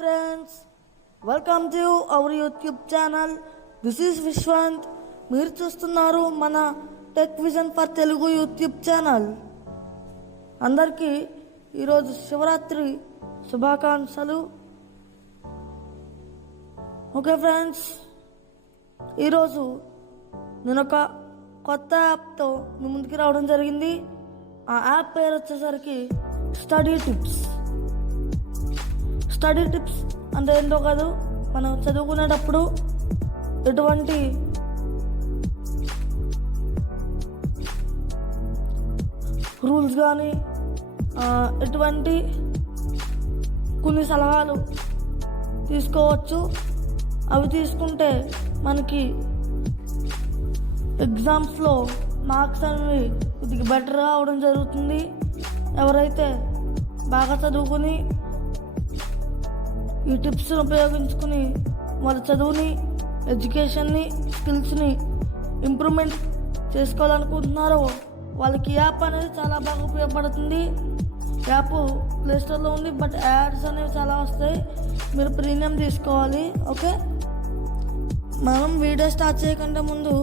Friends, welcome to our YouTube channel. This is Viswant. మీరు చూస్తున్నారు మన tech vision for Telugu YouTube channel. అందరికీ ఈరోజు శివరాత్రి శుభాకాంక్షలు. ఓకే ఫ్రెండ్స్, ఈరోజు నేను ఒక కొత్త యాప్తో మీ ముందుకు రావడం జరిగింది. ఆ యాప్ పేరు వచ్చేసరికి స్టడీ టిప్స్. స్టడీ టిప్స్ అంటే ఏంటో కాదు, మనం చదువుకునేటప్పుడు ఎటువంటి రూల్స్ కానీ ఎటువంటి కొన్ని సలహాలు తీసుకోవచ్చు. అవి తీసుకుంటే మనకి ఎగ్జామ్స్లో మార్క్స్ అనేవి కొద్దిగా బెటర్గా అవడం జరుగుతుంది. ఎవరైతే బాగా చదువుకుని ఈ టిప్స్ని ఉపయోగించుకుని వాళ్ళ చదువుని, ఎడ్యుకేషన్ని, స్కిల్స్ని ఇంప్రూవ్మెంట్ చేసుకోవాలనుకుంటున్నారో వాళ్ళకి యాప్ అనేది చాలా బాగా ఉపయోగపడుతుంది. యాప్ ప్లేస్టోర్లో ఉంది, బట్ యాడ్స్ అనేవి చాలా వస్తాయి. మీరు ప్రీమియం తీసుకోవాలి. ఓకే, మనం వీడియో స్టార్ట్ చేయకంటే ముందు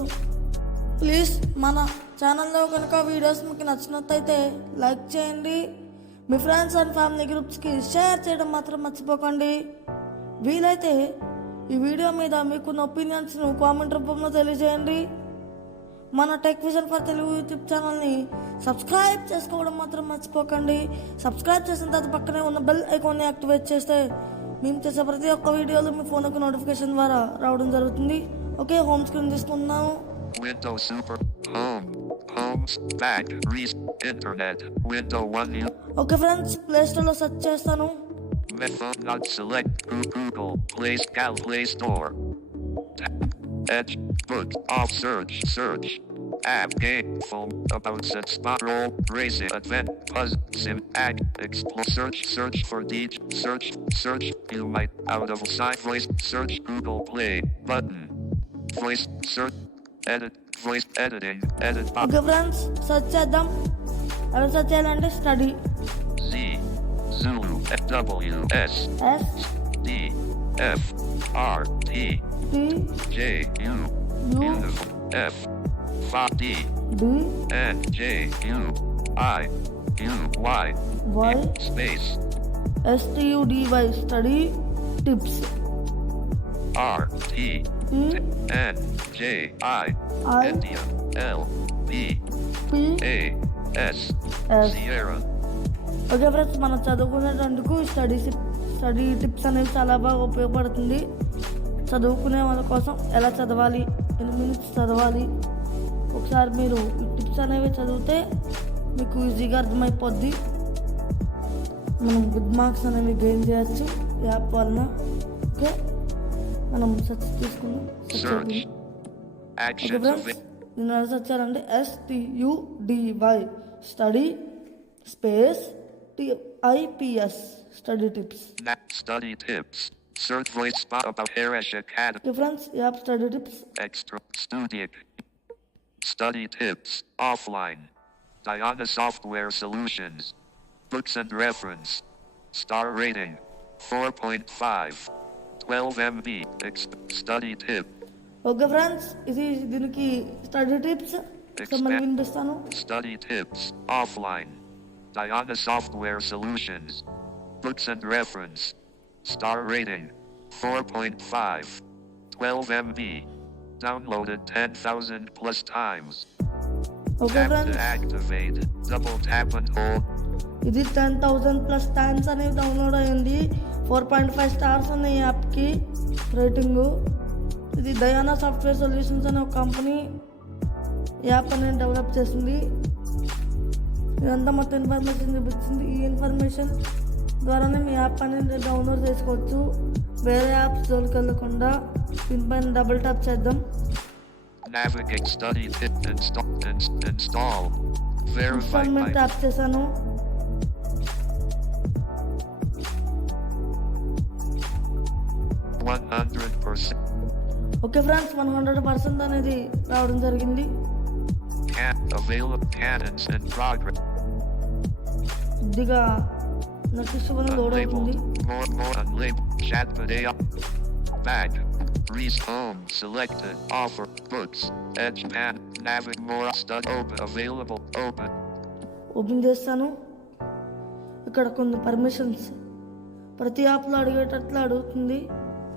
ప్లీజ్ మన ఛానల్లో కనుక వీడియోస్ మీకు నచ్చినట్టయితే లైక్ చేయండి. మీ ఫ్రెండ్స్ అండ్ ఫ్యామిలీ గ్రూప్స్కి షేర్ చేయడం మాత్రం మర్చిపోకండి. వీలైతే ఈ వీడియో మీద మీకున్న ఒపీనియన్స్ను కామెంట్ రూపంలో తెలియజేయండి. మన టెక్ విజన్ ఫర్ తెలుగు యూట్యూబ్ ఛానల్ని సబ్స్క్రైబ్ చేసుకోవడం మాత్రం మర్చిపోకండి. సబ్స్క్రైబ్ చేసిన తర్వాత పక్కనే ఉన్న బెల్ ఐకాన్ని యాక్టివేట్ చేస్తే మేము చేసే ప్రతి ఒక్క వీడియోలు మీ ఫోన్కు నోటిఫికేషన్ ద్వారా రావడం జరుగుతుంది. ఓకే, హోమ్ స్క్రీన్ తీసుకున్నాము. Windows Super Home Back Internet Window 1 okay friends, ప్లేస్టోర్లో సెర్చ్ చేస్తాను. Method not select Google Play Store Edge Book Off Search App Game Phone About Set Spot Roll Race Advent Puzz Sim Act Explore Search for DJ Search You might out of sight Voice Search Google Play Button Voice Search Edit Voice Editing Edit okay friends, search చేద్దాం. ఎలా సెర్చ్ చేయాలంటే study Z Zulu W S D F R T J U F D N J U I U Y space STUDY study tips R T N J I India L B A S Sierra. Okay friends, మనం చదువుకునేటందుకు study tips అనేవి చాలా బాగా ఉపయోగపడుతుంది. చదువుకునే వాళ్ళ కోసం ఎలా చదవాలి, ఎన్ని మినిట్స్ చదవాలి, ఒకసారి మీరు ఈ టిప్స్ అనేవి చదివితే మీకు ఈజీగా అర్థమైపోద్ది. మనం గుడ్ మార్క్స్ అనేవి గెయిన్ చేయొచ్చు యాప్ వలన. ఓకే, మనం సెర్చ్ తీసుకుందాం. ఓకే ఫ్రెండ్స్, నేను ఎలా సెర్చ్ చేయాలంటే STUDY study space TIPS study tips. Study tips. Search voice spot about Harish Academy. Difference app study tips. Extra Study tips. Offline. Diana Software Solutions. Books and reference. Star rating 4.5. 12 MB. Study tip. Okay friends, ఇది దీనికి study tips. మళ్ళీ వినిపిస్తాను. Study tips. Offline. Diana Software Solutions. Books and reference. Star rating 4.5. 12 MB. Downloaded 10,000 plus times. Okay, Tap friends. to activate. Double tap and hold. ఇది 10,000 plus times అనేది డౌన్లోడ్ అయ్యింది. 4.5 స్టార్స్ ఉన్నాయి యాప్కి రేటింగు. ఇది డయానా సాఫ్ట్వేర్ సొల్యూషన్స్ అనే ఒక కంపెనీ యాప్ అనేది డెవలప్ చేసింది. ఇదంతా మొత్తం ఇన్ఫర్మేషన్ చూపిస్తుంది. ఈ ఇన్ఫర్మేషన్ ద్వారానే మీ యాప్ అనేది డౌన్లోడ్ చేసుకోవచ్చు, వేరే యాప్స్ జోలికి వెళ్ళకుండా. దీనిపైన డబుల్ ట్యాప్ చేద్దాం. Navigate study tip install. Verify installment tap చేశాను. ఓకే ఫ్రెండ్స్, 100% అనేది రావడం జరిగింది. Available cannons in progress. కొద్దిగా నెక్స్ట్ మనం లోడ్ అవుతుంది. More unlabeled. Chat video. Back. Reese home. Selected. Offer. Books. Edge pan. Navig more stuff. Open. Available. Open. Open చేస్తాను. ఇక్కడ కొన్ని పర్మిషన్స్ ప్రతి యాప్లో అడిగేటట్లు అడుగుతుంది.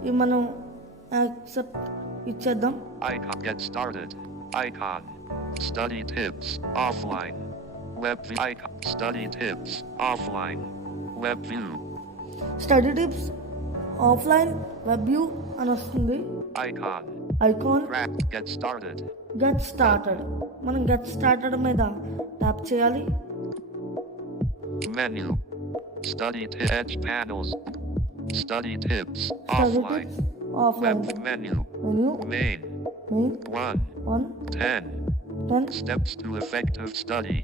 ఇవి మనం యాక్సెప్ట్ ఇచ్చేద్దాం. Icon. Get started. Icon. Study tips. Offline. Web view. Icon. Study tips. Offline. Web view. Study tips offline web view అని వస్తుంది. Icon. Icon Grab. Get started. Get started. మనం గెట్ స్టార్టెడ్ మీద ట్యాప్ చేయాలి. Menu. Study edge panels. Study tips. Study Offline. Tips offline Web menu. Menu Main. Main 1. 1 10. 10 Steps to effective study.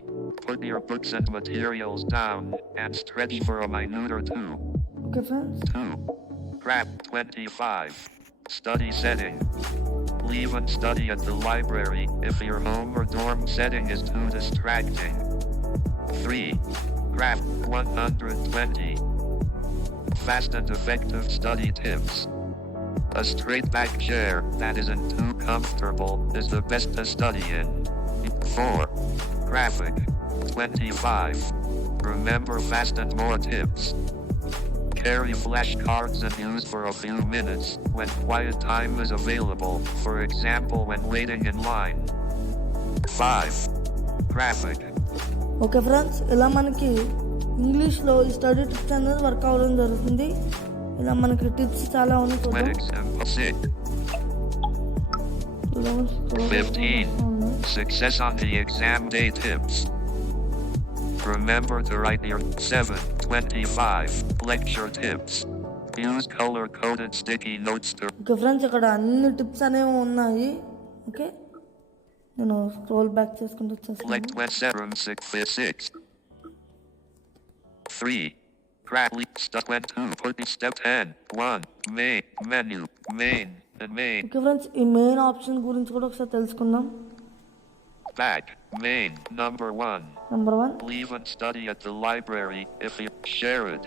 Put your books and materials down and stretch for a minute or two. Okay friends. 2. Grab 25. Study setting. Leave and study at the library if your home or dorm setting is too distracting. 3. Grab 120. Fast and effective study tips. A straight back chair that isn't too comfortable is the best to study in. 4. Graphic 25. Remember fast and more tips. Carry flashcards and use for a few minutes when quiet time is available, for example when waiting in line. 5. Graphic. Okay friends, ఇలా మనకి ఇంగ్లీష్లో ఈ study tips అనేది వర్క్ అవ్వడం జరుగుతుంది. ఇలా మనకి టిప్స్ చాలా ఉన్నాయి. When example 6. 15. Success on the exam day tips. Remember to write your 725 lecture tips. Use color-coded sticky notes to... okay friends, ఇక్కడ అన్ని టిప్స్ అనేవి ఉన్నాయి. ఓకే, నేను స్క్రోల్ బ్యాక్ చేసుకుంటూ Select వచ్చేస్తాను. when serum 6. 3. Crackly stuck when 2. Put the step 10. 1. Main. Menu. Main. And main. Okay friends, ఈ main option గురించి కూడా ఒకసారి తెలుసుకుందాం. Back. Main. Number 1. నెంబర్ 1. Leave and study at the library if you share it.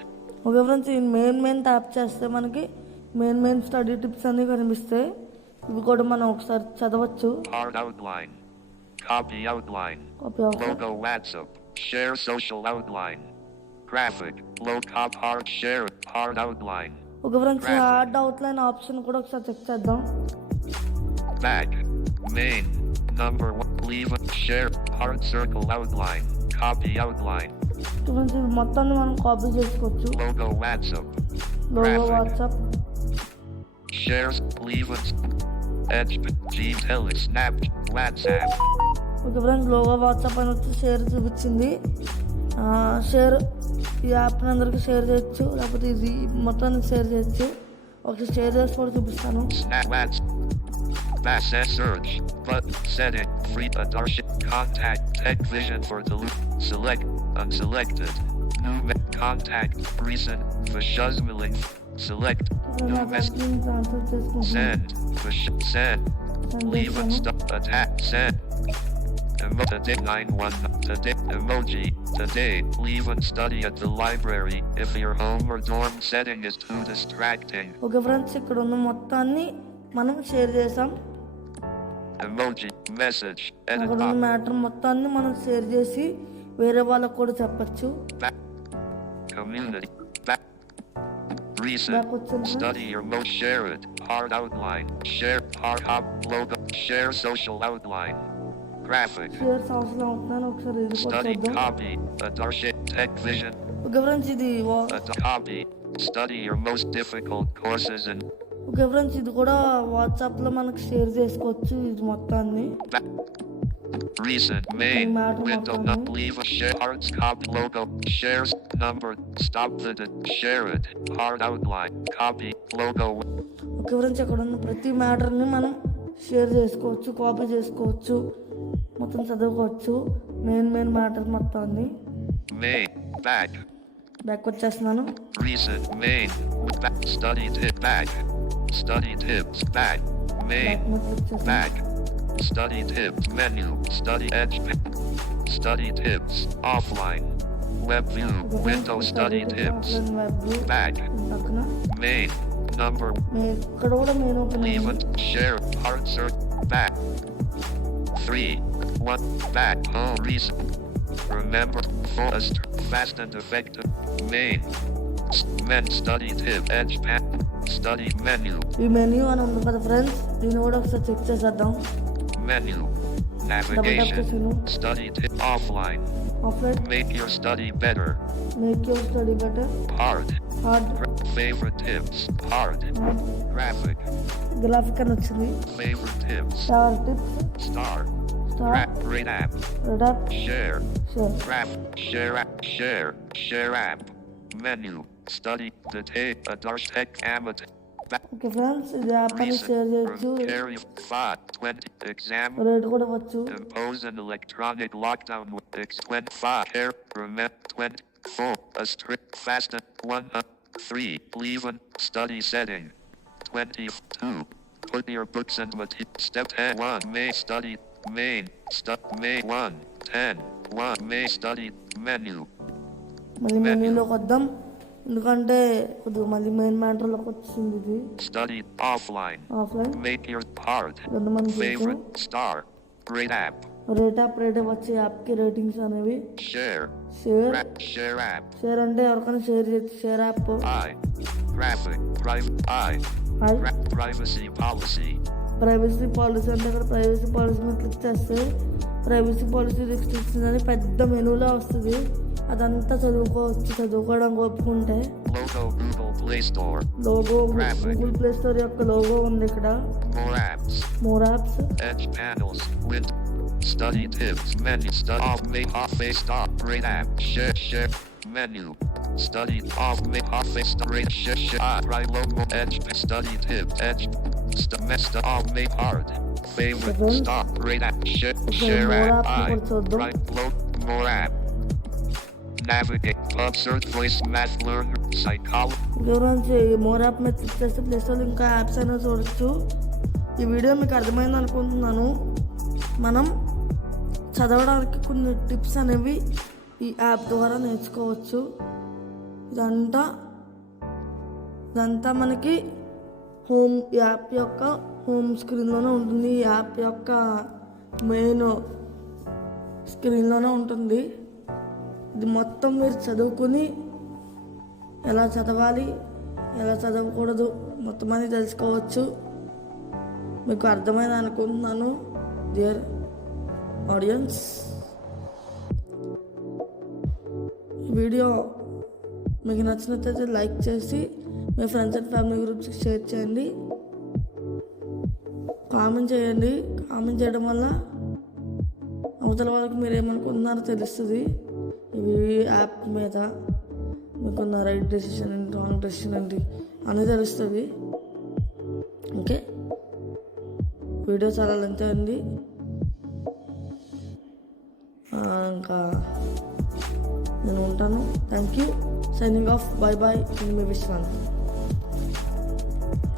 Okay friends, ఈ main tap చేస్తే మనకి main study tips అన్నీ కనిపిస్తాయి. ఇవి కూడా మనం ఒకసారి చదవచ్చు. Hard outline. Copy outline. Copy అవుతుంది. Logo WhatsApp. Share social outline. Graphic. Low cop hard share. Hard outline. Okay friends, ఈ హార్డ్ అవుట్లైన్ ఆప్షన్ కూడా ఒకసారి చెక్ చేద్దాం. Back. Main. Number 1. Leave and share. Hard circle outline. Copy outline. Okay friends, ఇది మొత్తాన్ని మనం కాపీ చేసుకోవచ్చు. Logo WhatsApp. Logo Graphic. WhatsApp. Shares. Leave and Edge. Gtel. Snap. WhatsApp. Okay friends, logo WhatsApp అని వచ్చి షేర్ చూపించింది. షేర్ ఈ యాప్ని అందరికీ షేర్ చేయొచ్చు, లేకపోతే ఇది మొత్తానికి షేర్ చేయొచ్చు. ఒకసారి షేర్ చేసి కూడా చూపిస్తాను. Snap WhatsApp. Access search. Button setting. Free Adarship. Contact. Tech vision for delete. Select. Unselected. New contact. Recent. Vashuzmiling. Select. New message. Transfer చేసుకుంటాను. Send. Send. Leave and stop. Attack. Send. Today 9-1. Today. Emoji. Today. Leave and study at the library if your home or dorm setting is too distracting. Okay friends, ఇక్కడ ఉన్న మొత్తాన్ని మనం షేర్ చేసాం. Emoji. Message. Edit. అక్కడ ఉన్న మ్యాటర్ మొత్తాన్ని మనం షేర్ చేసి వేరే వాళ్ళకు కూడా చెప్పచ్చు. Back. Community. Back. Recent. Back వచ్చింది. Study your most share it. Hard outline. Share. Hard hop. Logo. Share social outline. Graphic. Shares అవసరం అవుతున్నాను. ఒకసారి ఇది కూడా Study చేద్దాం. copy. Adarship. Tech vision. Okay friends, ఇది Copy. Study your most difficult courses and okay friends, ఇది కూడా వాట్సాప్లో మనకు షేర్ చేసుకోవచ్చు. ఇది మొత్తాన్ని back. Recent. Main. Matter Window. of Not time. leave a share. Hearts. Copy. Logo. Shares. Number. Stop the. Share it. Hard outline. Copy. Logo. Okay friends, అక్కడ ఉన్న ప్రతి మ్యాటర్ని మనం షేర్ చేసుకోవచ్చు, కాపీ చేసుకోవచ్చు, మొత్తం చదువుకోవచ్చు. మెయిన్ మ్యాటర్ మొత్తాన్ని Main. Back. బ్యాక్ వచ్చేస్తున్నాను. Recent. Main. Back. Study tip. Back. Study tips. Back. Main. Back మీద క్లిక్ చేస్తాను. Back. Study tips. Menu. Study edge. Study tips. Offline. Web view. Windows study tips. Offline web Back. పక్కన Main. Number. ఇక్కడ కూడా main open Leave అయింది. and share. Hard search. Back. 3. 1. Back. Home reason. Remember. Fast. Fast and effective. Main. Men study tip. Edge pack. Study menu. ఈ మెన్యూ అని ఉంది కదా ఫ్రెండ్స్, దీన్ని కూడా ఒకసారి చెక్ చేసేద్దాం. Menu. చేసాను. Navigation. Study tip. Offline. Offline Make your study better. Make your study better. Hard. Hard Favorite tips. Hard. Graphic. Graphic అని వచ్చింది. Favorite tips. Star tips, Star. Star Rate app. రెడాప్, Share. Share. Rap. Share app. Share. Share app. Menu. Study. Detail. Dark tech. Amateur. Okay friends, ఇది యాప్ అని షేర్ చేయొచ్చు. Carry 5. 20. Exam. Rate కూడా ఇవ్వచ్చు. Impose an electronic lockdown with 25. Care. Remember 24. A strict fast. 1. 3. Leave and study setting. 22. Put your books and materials. Step 1. May study. Main. May 1. 10. 1. May study. Menu. మళ్ళీ మెనూలోకి వద్దాం, ఎందుకంటే కొద్దిగా మళ్ళీ మెయిన్ మ్యాటర్లోకి వచ్చింది ఇది. Study offline. Offline Make your part. రెండు మంది చూసాం. Favorite star. Great app. Rate app rate వచ్చే యాప్కి రేటింగ్స్ అనేవి. Share. Share Share app. Share అంటే ఎవరికైనా షేర్ చేయొచ్చు. Share app. I. Graphic. Private. Privacy policy. Privacy policy అంటే ఇక్కడ ప్రైవసీ పాలసీ మీద క్లిక్ చేస్తే ప్రైవసీ పాలసీ రిస్ట్రిక్షన్ అని పెద్ద మెనూలో వస్తుంది. అదంతా చదువుకోవడానికి ఒప్పుకుంటే Logo Google Play Store. Logo Google play store యొక్క లోగో ఉంది ఇక్కడ. More apps. More apps, Edge panels. Wind. Study tips. Menu. Study off. Make off face stop. Great app. Share. Menu. Study off. Make off face stop. Great share. Right logo. Edge. Study tips. Edge. Messed off. Make hard. Favorite. Okay. Stop. Great app. Share more app. apps కూడా చూద్దాం. Right logo. More app. Navigate. Pub search. Voice. Math. Learn. Psychology. గురించి more app మీద క్లిక్ చేస్తే ప్లే స్టోర్లో ఇంకా యాప్స్ అయినా చూడొచ్చు. ఈ వీడియో మీకు అర్థమైంది అనుకుంటున్నాను. మనం చదవడానికి కొన్ని టిప్స్ అనేవి ఈ యాప్ ద్వారా నేర్చుకోవచ్చు. ఇదంతా మనకి యాప్ యొక్క హోమ్ స్క్రీన్లోనే ఉంటుంది. ఈ యాప్ యొక్క మెయిన్ స్క్రీన్లోనే ఉంటుంది. ఇది మొత్తం మీరు చదువుకుని ఎలా చదవాలి, ఎలా చదవకూడదు మొత్తం అని తెలుసుకోవచ్చు. మీకు అర్థమైంది అనుకుంటున్నాను డియర్ ఆడియన్స్. ఈ వీడియో మీకు నచ్చినట్లయితే లైక్ చేసి మీ ఫ్రెండ్స్ అండ్ ఫ్యామిలీ గ్రూప్స్కి షేర్ చేయండి. కామెంట్ చేయండి. కామెంట్ చేయడం వల్ల అవతల వాళ్ళకి మీరు ఏమనుకుంటున్నారో తెలుస్తుంది. ఇవి యాప్ మీద మీకున్న రైట్ డెసిషన్ ఏంటి, రాంగ్ డెసిషన్ ఏంటి అని తెలుస్తుంది. ఓకే, వీడియో చాలా లెంత్ అయింది. ఇంకా నేను ఉంటాను. Thank you. Signing off. Bye bye. మీ విశ్రాంతి.